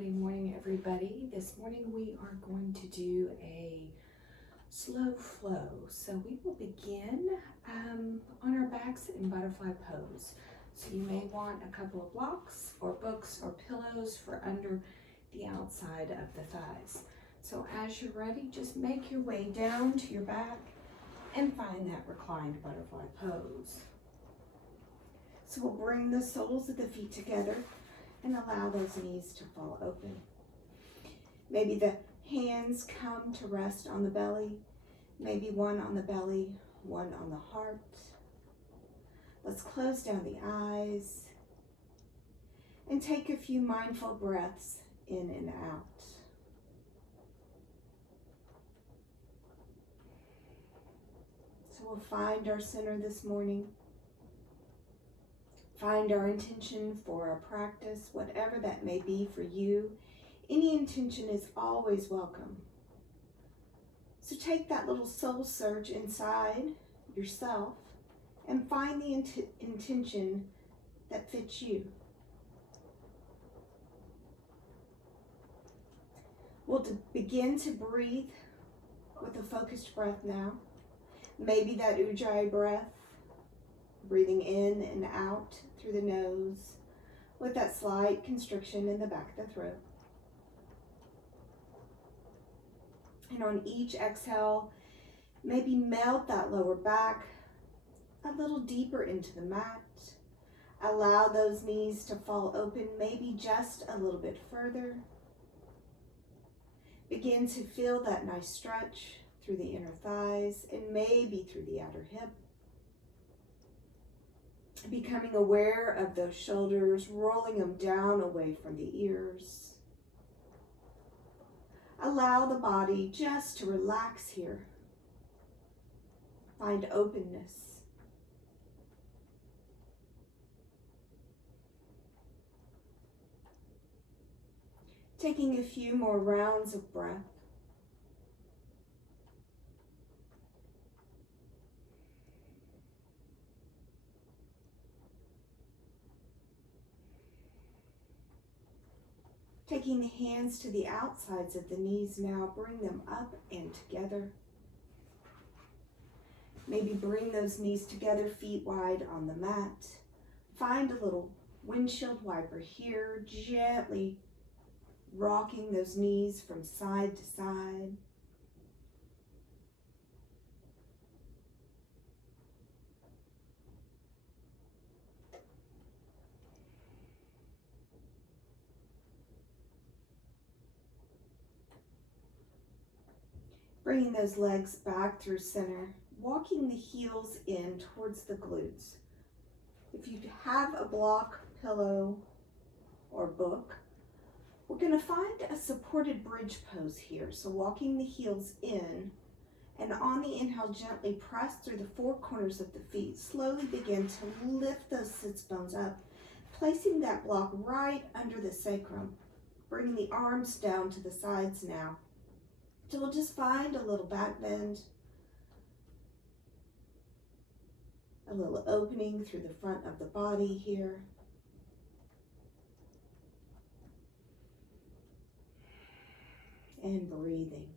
Saturday morning, everybody. This morning we are going to do a slow flow. So we will begin on our backs in butterfly pose. So you may want a couple of blocks or books or pillows for under the outside of the thighs. So as you're ready, just make your way down to your back and find that reclined butterfly pose. So we'll bring the soles of the feet together and allow those knees to fall open. Maybe the hands come to rest on the belly, maybe one on the belly, one on the heart. Let's close down the eyes and take a few mindful breaths in and out. So we'll find our center this morning. Find our intention for our practice, whatever that may be for you. Any intention is always welcome. So take that little soul search inside yourself and find the intention that fits you. We'll begin to breathe with a focused breath now. Maybe that ujjayi breath, breathing in and out through the nose with that slight constriction in the back of the throat. And on each exhale, maybe melt that lower back a little deeper into the mat. Allow those knees to fall open, maybe just a little bit further. Begin to feel that nice stretch through the inner thighs and maybe through the outer hip. Becoming aware of those shoulders, rolling them down away from the ears. Allow the body just to relax here. Find openness. Taking a few more rounds of breath. Taking the hands to the outsides of the knees now, bring them up and together. Maybe bring those knees together, feet wide on the mat. Find a little windshield wiper here, gently rocking those knees from side to side. Bringing those legs back through center, walking the heels in towards the glutes. If you have a block, pillow, or book, we're going to find a supported bridge pose here. So walking the heels in, and on the inhale, gently press through the four corners of the feet. Slowly begin to lift those sits bones up, placing that block right under the sacrum. Bringing the arms down to the sides now. So we'll just find a little back bend, a little opening through the front of the body here. And breathing.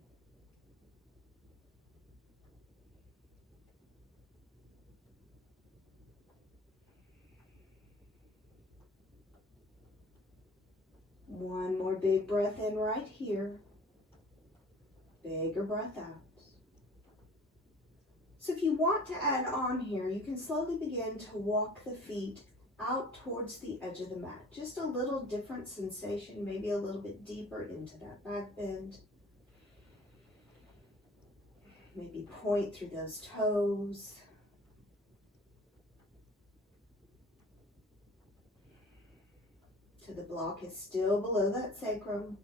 One more big breath in right here. Bigger breath out. So if you want to add on here, you can slowly begin to walk the feet out towards the edge of the mat. Just a little different sensation, maybe a little bit deeper into that back bend. Maybe point through those toes. So the block is still below that sacrum.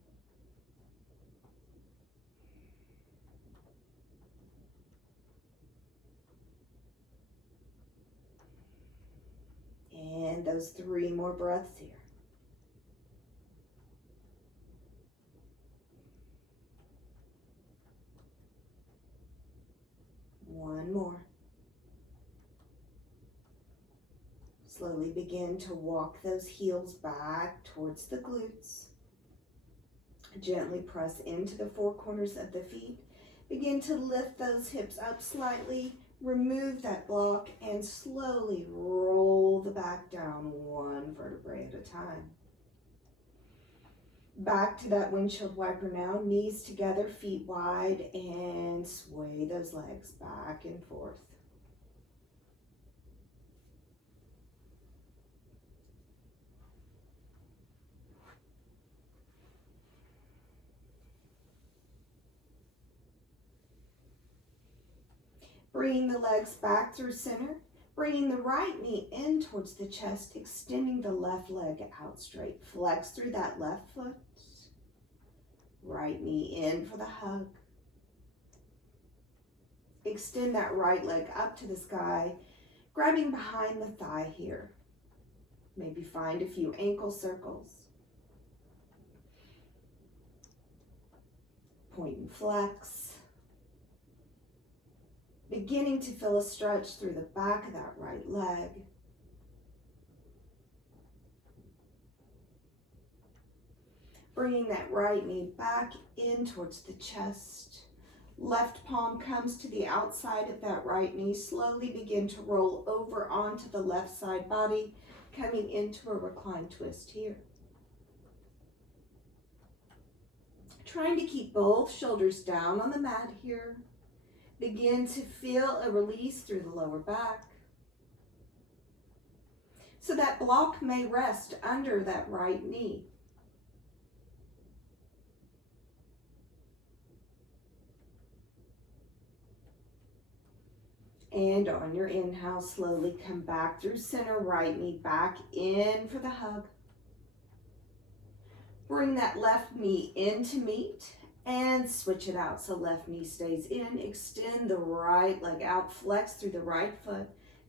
And those 3 more breaths here. One more. Slowly begin to walk those heels back towards the glutes. Gently press into the four corners of the feet. Begin to lift those hips up slightly. Remove that block and slowly roll the back down one vertebrae at a time. Back to that windshield wiper now. Knees together, feet wide, and sway those legs back and forth. Bringing the legs back through center, bringing the right knee in towards the chest, extending the left leg out straight. Flex through that left foot. Right knee in for the hug. Extend that right leg up to the sky, grabbing behind the thigh here. Maybe find a few ankle circles. Point and flex. Beginning to feel a stretch through the back of that right leg. Bringing that right knee back in towards the chest. Left palm comes to the outside of that right knee. Slowly begin to roll over onto the left side body, coming into a reclined twist here. Trying to keep both shoulders down on the mat here. Begin to feel a release through the lower back. So that block may rest under that right knee. And on your inhale, slowly come back through center, right knee back in for the hug. Bring that left knee in to meet and switch it out. So left knee stays in, extend the right leg out, flex through the right foot.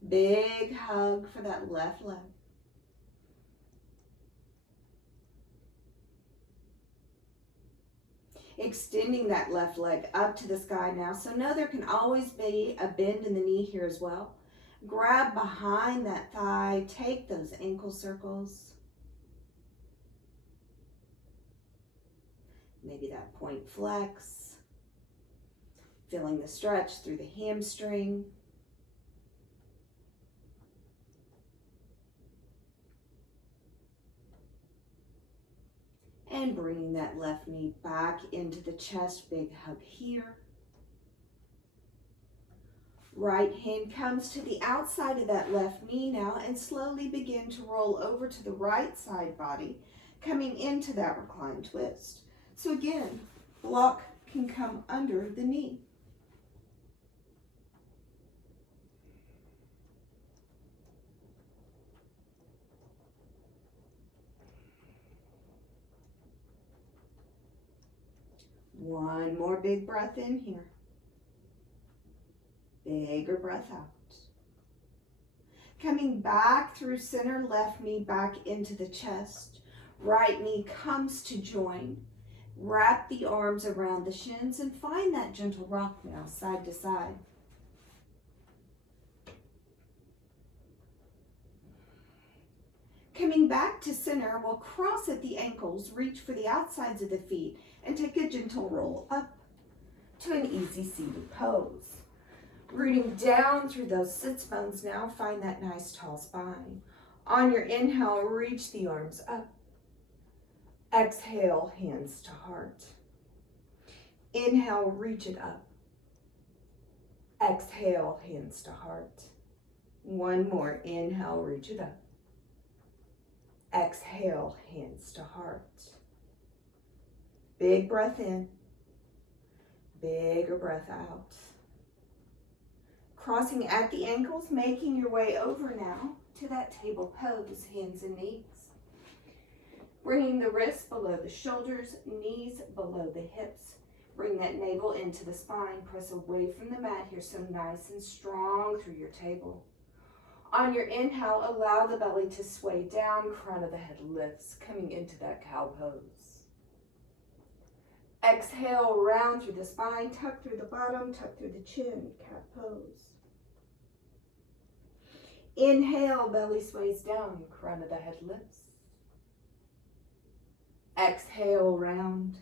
Big hug for that left leg. Extending that left leg up to the sky now. So know there can always be a bend in the knee here as well. Grab behind that thigh, take those ankle circles. Maybe that point flex. Feeling the stretch through the hamstring. And bringing that left knee back into the chest, big hug here. Right hand comes to the outside of that left knee now and slowly begin to roll over to the right side body, coming into that reclined twist. So again, block can come under the knee. One more big breath in here. Bigger breath out. Coming back through center, left knee back into the chest. Right knee comes to join. Wrap the arms around the shins and find that gentle rock now, side to side. Coming back to center, we'll cross at the ankles, reach for the outsides of the feet, and take a gentle roll up to an easy seated pose. Rooting down through those sits bones now, find that nice tall spine. On your inhale, reach the arms up. Exhale, hands to heart. Inhale, reach it up. Exhale, hands to heart. One more, inhale, reach it up. Exhale, hands to heart. Big breath in, bigger breath out. Crossing at the ankles, making your way over now to that table pose, hands and knees. Bringing the wrists below the shoulders, knees below the hips. Bring that navel into the spine, press away from the mat here, so nice and strong through your table. On your inhale, allow the belly to sway down, crown of the head lifts, coming into that cow pose. Exhale, round through the spine, tuck through the bottom, tuck through the chin, cat pose. Inhale, belly sways down, crown of the head lifts. Exhale, round.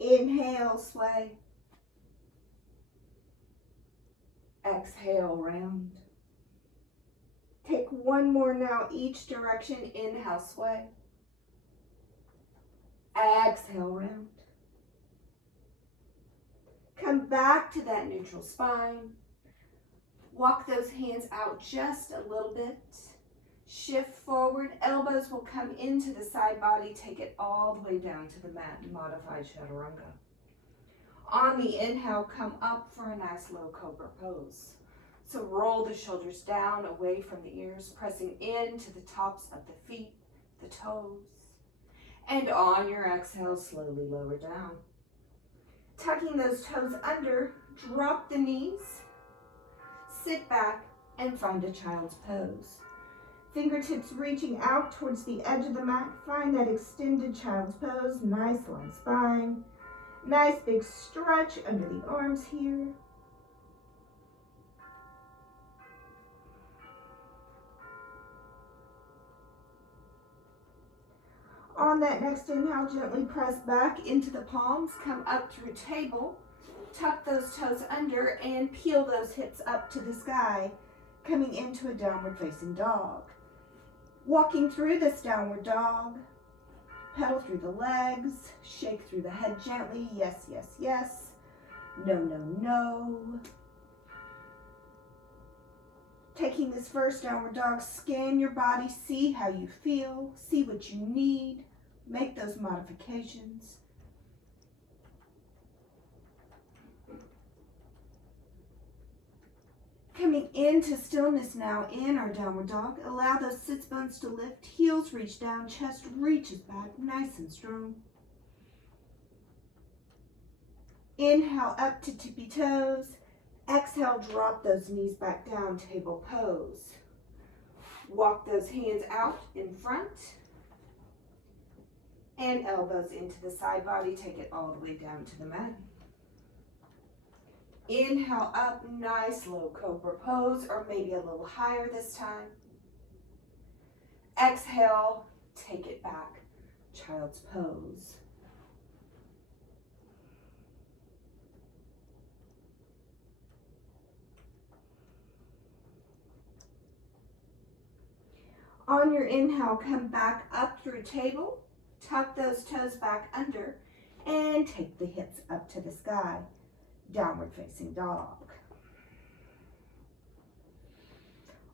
Inhale, sway. Exhale, round. Take one more now, each direction. Inhale, sway. Exhale, round. Come back to that neutral spine. Walk those hands out just a little bit. Shift forward. Elbows will come into the side body. Take it all the way down to the mat. Modified chaturanga. On the inhale, come up for a nice low cobra pose. So roll the shoulders down, away from the ears, pressing into the tops of the feet, the toes. And on your exhale, slowly lower down. Tucking those toes under, drop the knees, sit back, and find a child's pose. Fingertips reaching out towards the edge of the mat. Find that extended child's pose. Nice long spine. Nice big stretch under the arms here. On that next inhale, gently press back into the palms. Come up through table. Tuck those toes under and peel those hips up to the sky, coming into a downward facing dog. Walking through this downward dog, pedal through the legs, shake through the head gently. Yes, yes, yes. No, no, no. Taking this first downward dog, scan your body, see how you feel, see what you need, make those modifications. Coming into stillness now in our downward dog. Allow those sits bones to lift, heels reach down, chest reaches back, nice and strong. Inhale up to tippy toes. Exhale, drop those knees back down, table pose. Walk those hands out in front. And elbows into the side body. Take it all the way down to the mat. Inhale up, nice low cobra pose, or maybe a little higher this time. Exhale, take it back, child's pose. On your inhale, come back up through table, tuck those toes back under, and take the hips up to the sky. Downward facing dog.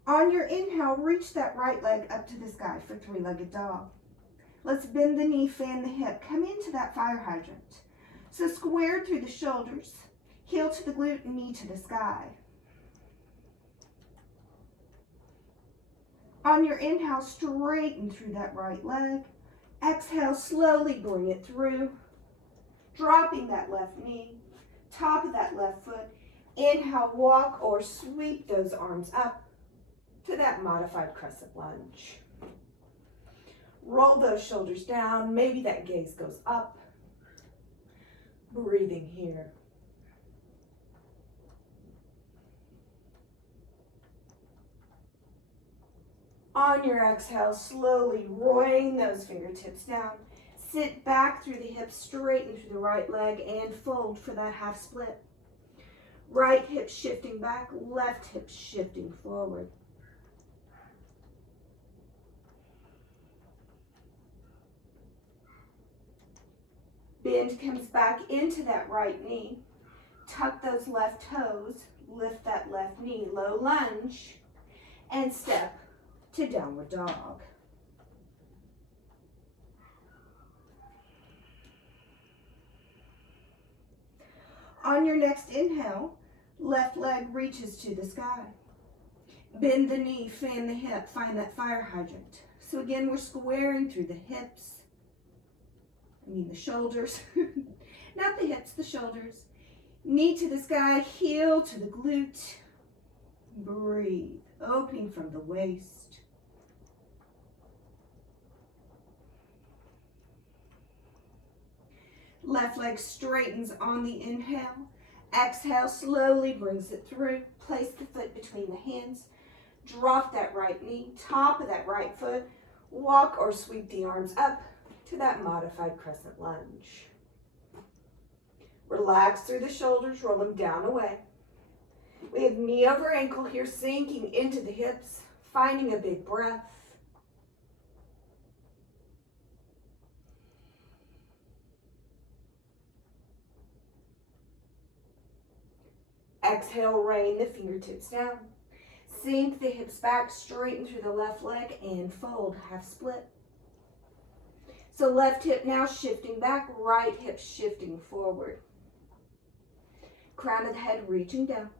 On your inhale, reach that right leg up to the sky for three-legged dog. Let's bend the knee, fan the hip, come into that fire hydrant. So square through the shoulders, heel to the glute, knee to the sky. On your inhale, straighten through that right leg. Exhale, slowly bring it through, dropping that left knee. Top of that left foot. Inhale, walk or sweep those arms up to that modified crescent lunge. Roll those shoulders down. Maybe that gaze goes up. Breathing here. On your exhale, slowly rolling those fingertips down. Sit back through the hips, straighten through the right leg, and fold for that half split. Right hip shifting back, left hip shifting forward. Bend comes back into that right knee. Tuck those left toes, lift that left knee, low lunge, and step to downward dog. On your next inhale, left leg reaches to the sky. Bend the knee, fan the hip, find that fire hydrant. So again, we're squaring through the hips. The shoulders. Not the hips, the shoulders. Knee to the sky, heel to the glute. Breathe, opening from the waist. Left leg straightens on the inhale. Exhale, slowly brings it through. Place the foot between the hands. Drop that right knee, top of that right foot. Walk or sweep the arms up to that modified crescent lunge. Relax through the shoulders, roll them down away. We have knee over ankle here, sinking into the hips, finding a big breath. Exhale, rain the fingertips down. Sink the hips back, straighten through the left leg, and fold, half split. So left hip now shifting back, right hip shifting forward. Crown of the head reaching down.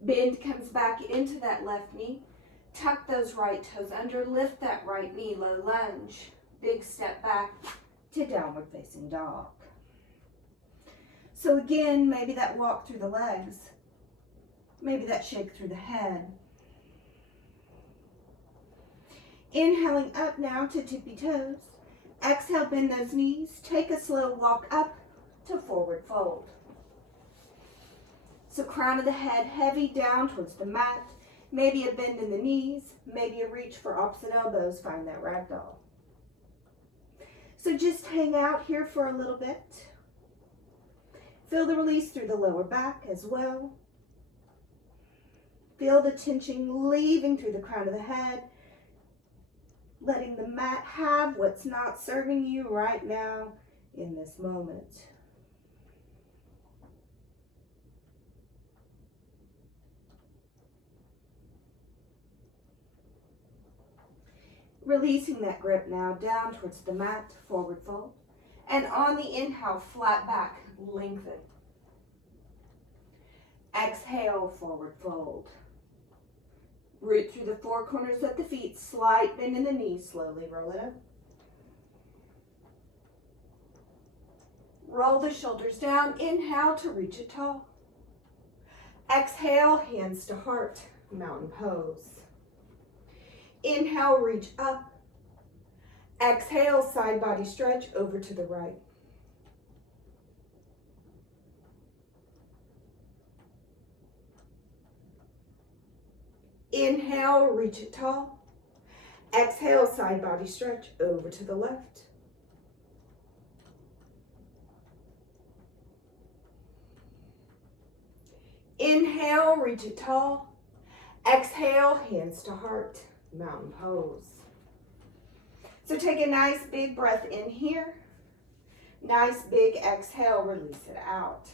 Bend comes back into that left knee. Tuck those right toes under, lift that right knee, low lunge. Big step back to downward facing dog. So again, maybe that walk through the legs. Maybe that shake through the head. Inhaling up now to tippy toes. Exhale, bend those knees. Take a slow walk up to forward fold. So crown of the head heavy down towards the mat. Maybe a bend in the knees. Maybe a reach for opposite elbows. Find that ragdoll. So just hang out here for a little bit. Feel the release through the lower back as well. Feel the tension leaving through the crown of the head. Letting the mat have what's not serving you right now in this moment. Releasing that grip now down towards the mat, forward fold. And on the inhale, flat back, lengthen. Exhale, forward fold. Root through the four corners of the feet, slight bend in the knees, slowly roll it up. Roll the shoulders down, inhale to reach it tall. Exhale, hands to heart, mountain pose. Inhale, reach up. Exhale, side body stretch over to the right. Inhale, reach it tall. Exhale, side body stretch over to the left. Inhale, reach it tall. Exhale, hands to heart, mountain pose. So take a nice big breath in here. Nice big exhale, release it out.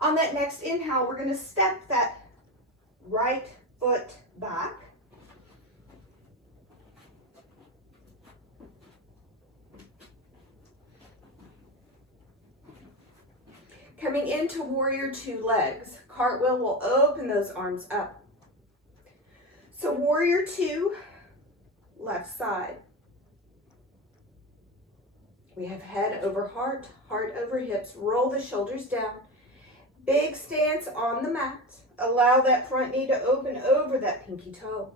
On that next inhale, we're going to step that right foot back. Coming into warrior two legs. Cartwheel will open those arms up. So warrior two, left side. We have head over heart, heart over hips. Roll the shoulders down. Big stance on the mat. Allow that front knee to open over that pinky toe.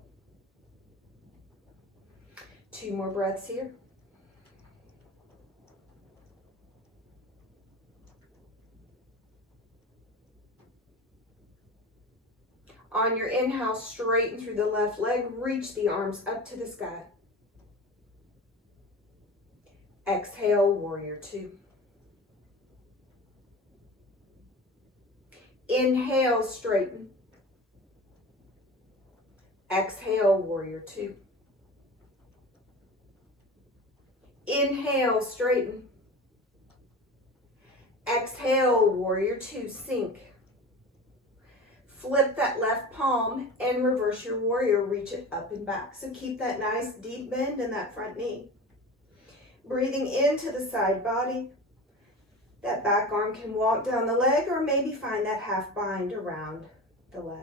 2 more breaths here. On your inhale, straighten through the left leg. Reach the arms up to the sky. Exhale, warrior two. Inhale, straighten. Exhale, warrior two. Inhale, straighten. Exhale, warrior two, sink. Flip that left palm and reverse your warrior, reach it up and back. So keep that nice deep bend in that front knee. Breathing into the side body. That back arm can walk down the leg or maybe find that half bind around the leg.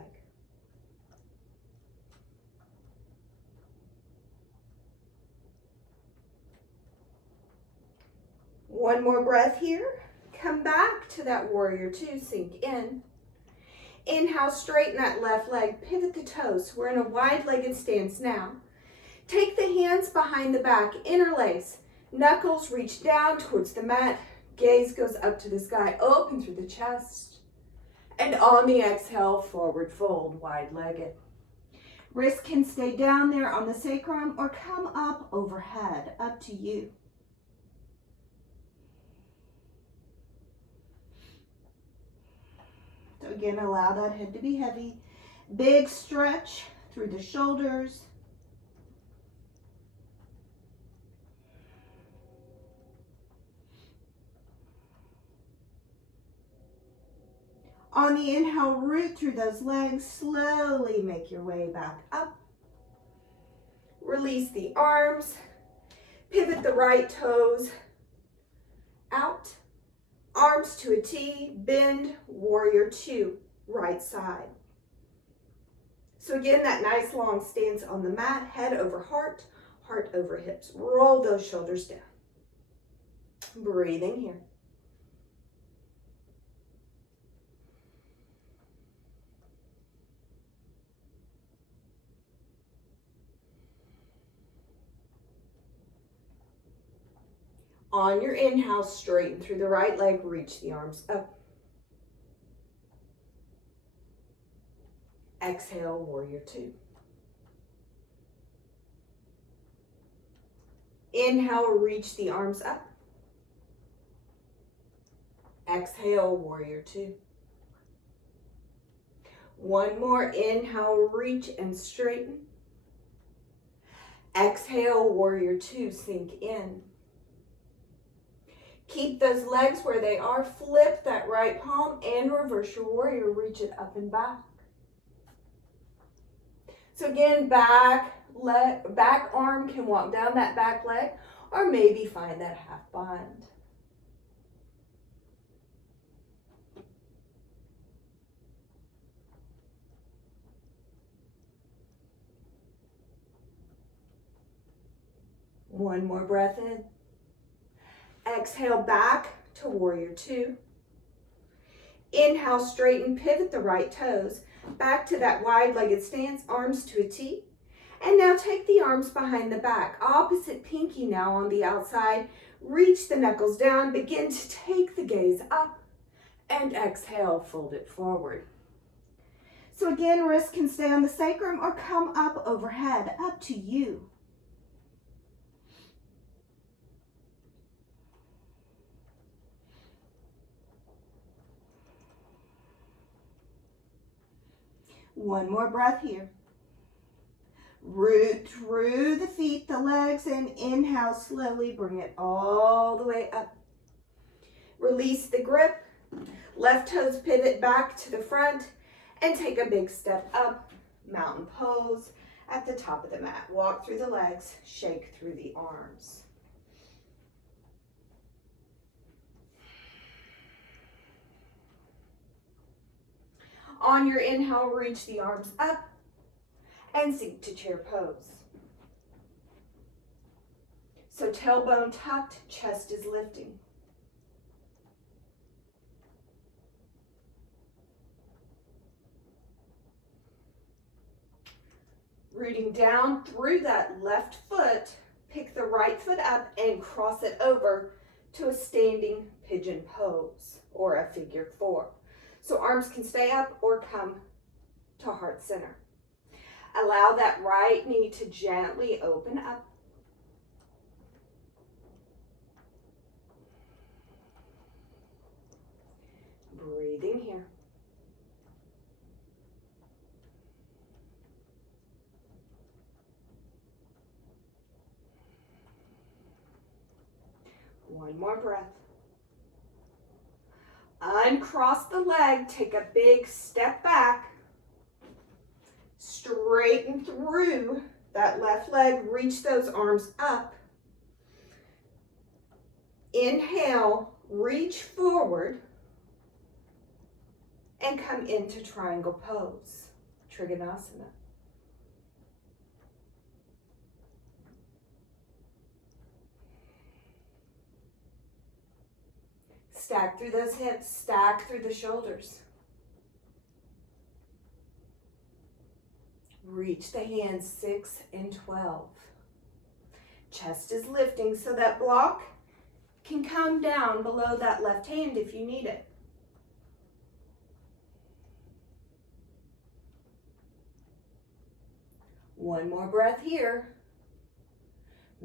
One more breath here. Come back to that warrior two, sink in. Inhale, straighten that left leg, pivot the toes. We're in a wide-legged stance now. Take the hands behind the back, interlace. Knuckles reach down towards the mat. Gaze goes up to the sky, open through the chest. And on the exhale, forward fold, wide-legged. Wrist can stay down there on the sacrum or come up overhead, up to you. So again, allow that head to be heavy. Big stretch through the shoulders. On the inhale, root through those legs. Slowly make your way back up. Release the arms. Pivot the right toes out. Arms to a T. Bend, warrior two, right side. So again, that nice long stance on the mat. Head over heart, heart over hips. Roll those shoulders down. Breathing here. On your inhale, straighten through the right leg, reach the arms up. Exhale, warrior two. Inhale, reach the arms up. Exhale, warrior two. One more, inhale, reach and straighten. Exhale, warrior two, sink in. Keep those legs where they are. Flip that right palm and reverse your warrior. Reach it up and back. So again, back arm can walk down that back leg or maybe find that half bind. One more breath in. Exhale, back to warrior two. Inhale, straighten, pivot the right toes. Back to that wide-legged stance, arms to a T. And now take the arms behind the back. Opposite pinky now on the outside. Reach the knuckles down. Begin to take the gaze up. And exhale, fold it forward. So again, wrists can stay on the sacrum or come up overhead, up to you. One more breath here. Root through the feet, the legs, and inhale slowly. Bring it all the way up. Release the grip. Left toes pivot back to the front and take a big step up. Mountain pose at the top of the mat. Walk through the legs, shake through the arms. On your inhale, reach the arms up and sink to chair pose. So tailbone tucked, chest is lifting. Rooting down through that left foot, pick the right foot up and cross it over to a standing pigeon pose or a figure four. So arms can stay up or come to heart center. Allow that right knee to gently open up. Breathing here. One more breath. Uncross the leg, take a big step back. Straighten through that left leg, reach those arms up. Inhale, reach forward and come into triangle pose, Trikonasana. Stack through those hips, stack through the shoulders. Reach the hands 6 and 12. Chest is lifting so that block can come down below that left hand if you need it. One more breath here.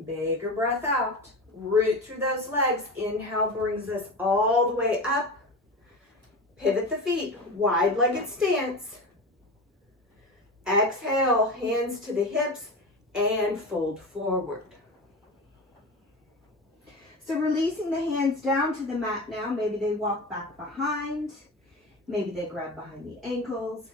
Bigger breath out. Root through those legs. Inhale brings us all the way up. Pivot the feet, wide-legged stance. Exhale, hands to the hips and fold forward. So releasing the hands down to the mat now. Maybe they walk back behind. Maybe they grab behind the ankles.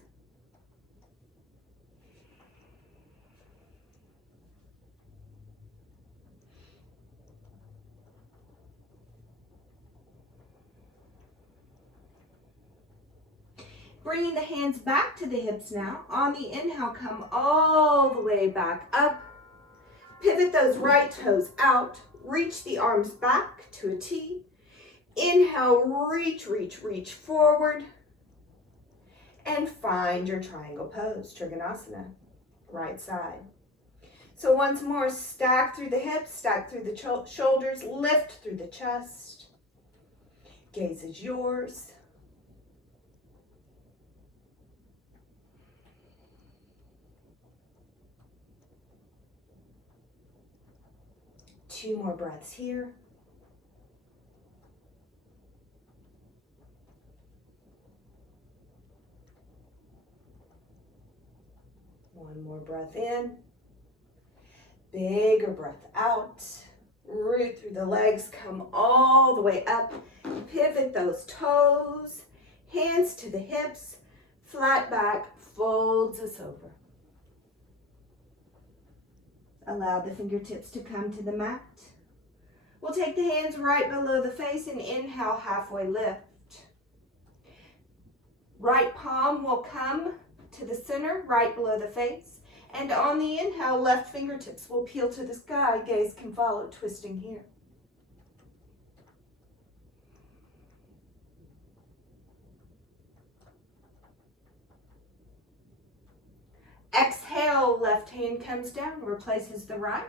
Bringing the hands back to the hips now. On the inhale, come all the way back up. Pivot those right toes out. Reach the arms back to a T. Inhale, reach, reach, reach forward. And find your triangle pose, Trikonasana, right side. So once more, stack through the hips, stack through the shoulders, lift through the chest. Gaze is yours. Two more breaths here. One more breath in. Bigger breath out. Root through the legs, come all the way up. Pivot those toes. Hands to the hips. Flat back folds us over. Allow the fingertips to come to the mat. We'll take the hands right below the face and inhale, halfway lift. Right palm will come to the center, right below the face. And on the inhale, left fingertips will peel to the sky. Gaze can follow, twisting here. Exhale, left hand comes down, replaces the right.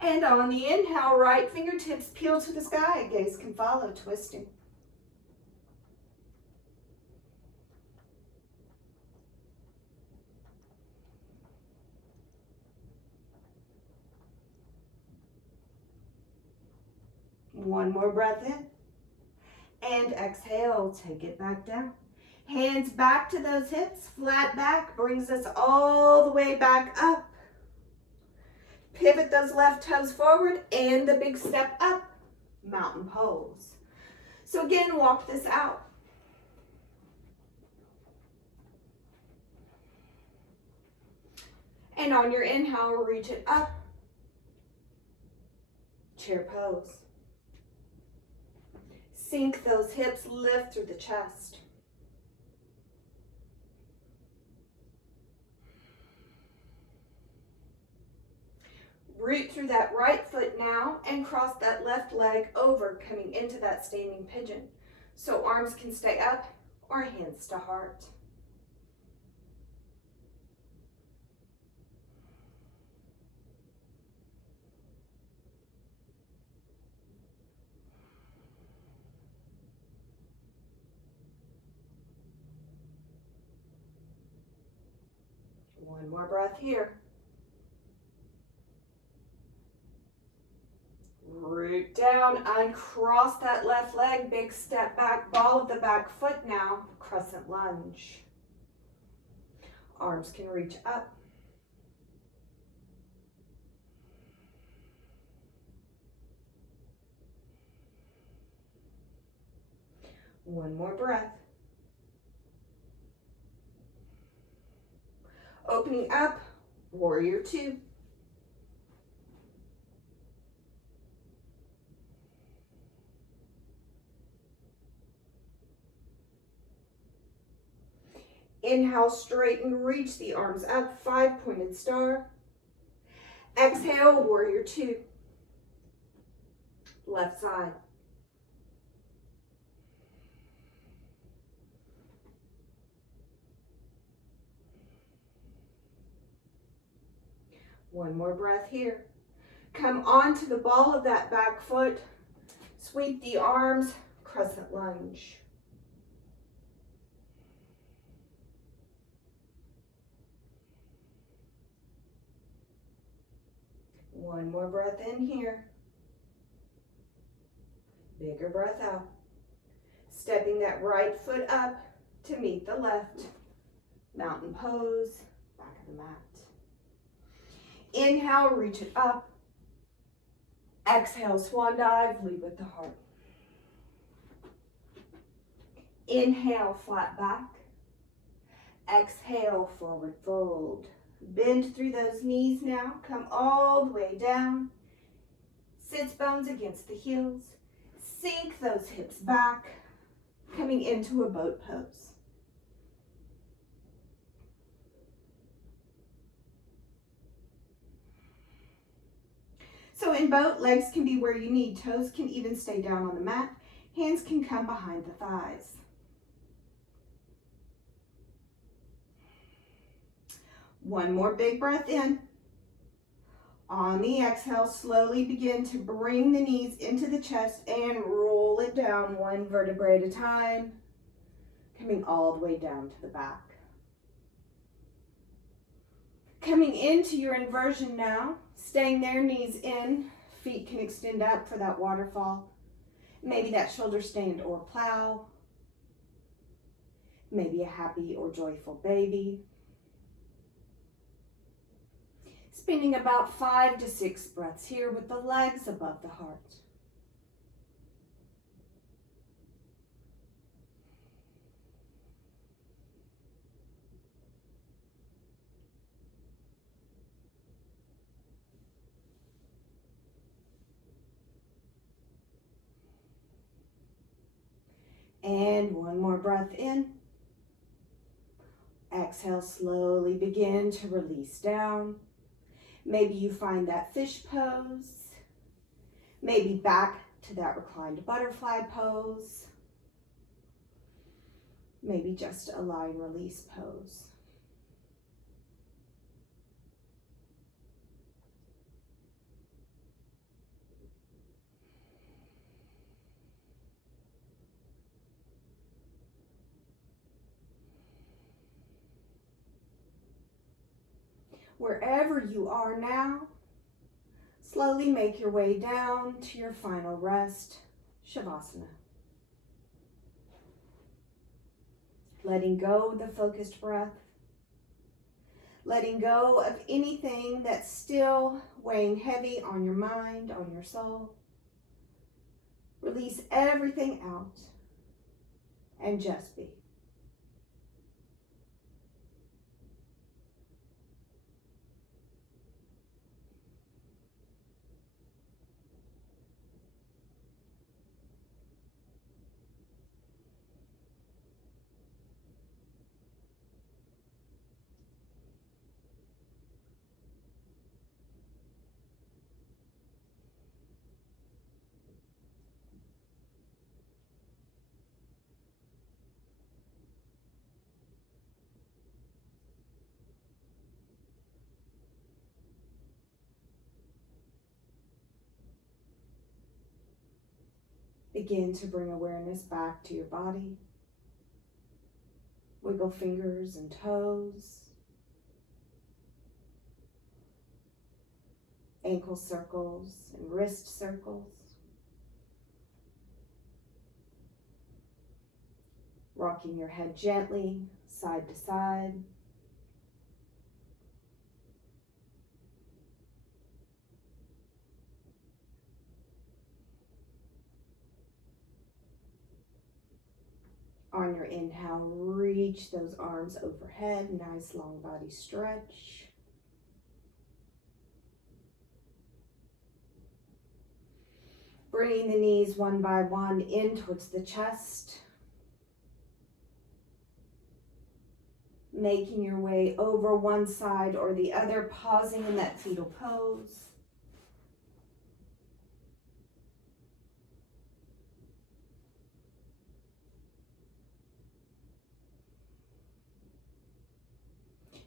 And on the inhale, right fingertips peel to the sky. Gaze can follow, twisting. One more breath in. And exhale, take it back down. Hands back to those hips, flat back, brings us all the way back up. Pivot those left toes forward and the big step up, mountain pose. So again, walk this out. And on your inhale, reach it up. Chair pose. Sink those hips, lift through the chest. Root through that right foot now and cross that left leg over, coming into that standing pigeon. So arms can stay up or hands to heart. One more breath here. Root down, uncross that left leg, big step back, ball of the back foot now, crescent lunge. Arms can reach up. One more breath. Opening up, warrior two. Inhale, straighten, reach the arms up, 5-pointed star. Exhale, warrior two. Left side. One more breath here. Come onto the ball of that back foot. Sweep the arms, crescent lunge. One more breath in here. Bigger breath out. Stepping that right foot up to meet the left. Mountain pose, back of the mat. Inhale, reach it up. Exhale, swan dive, lead with the heart. Inhale, flat back. Exhale, forward fold. Bend through those knees now. Come all the way down. Sits bones against the heels. Sink those hips back. Coming into a boat pose. So in boat, legs can be where you need. Toes can even stay down on the mat. Hands can come behind the thighs. One more big breath in. On the exhale, slowly begin to bring the knees into the chest and roll it down one vertebrae at a time, coming all the way down to the back. Coming into your inversion now, staying there, knees in, feet can extend up for that waterfall. Maybe that shoulder stand or plow. Maybe a happy or joyful baby. Spending about 5 to 6 breaths here with the legs above the heart. And one more breath in. Exhale, slowly begin to release down. Maybe you find that fish pose. Maybe back to that reclined butterfly pose. Maybe just a lie and release pose. Wherever you are now, slowly make your way down to your final rest, Shavasana. Letting go of the focused breath. Letting go of anything that's still weighing heavy on your mind, on your soul. Release everything out and just be. Begin to bring awareness back to your body. Wiggle fingers and toes. Ankle circles and wrist circles. Rocking your head gently, side to side. On your inhale, reach those arms overhead, nice long body stretch. Bringing the knees one by one in towards the chest. Making your way over one side or the other, pausing in that fetal pose.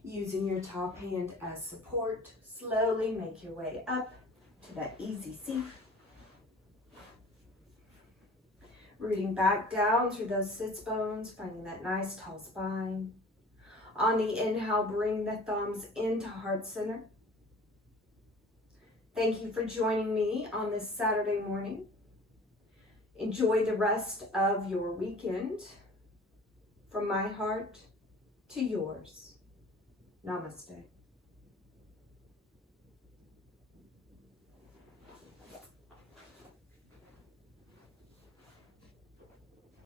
Using your top hand as support, slowly make your way up to that easy seat. Rooting back down through those sits bones, finding that nice tall spine. On the inhale, bring the thumbs into heart center. Thank you for joining me on this Saturday morning. Enjoy the rest of your weekend. From my heart to yours. Namaste.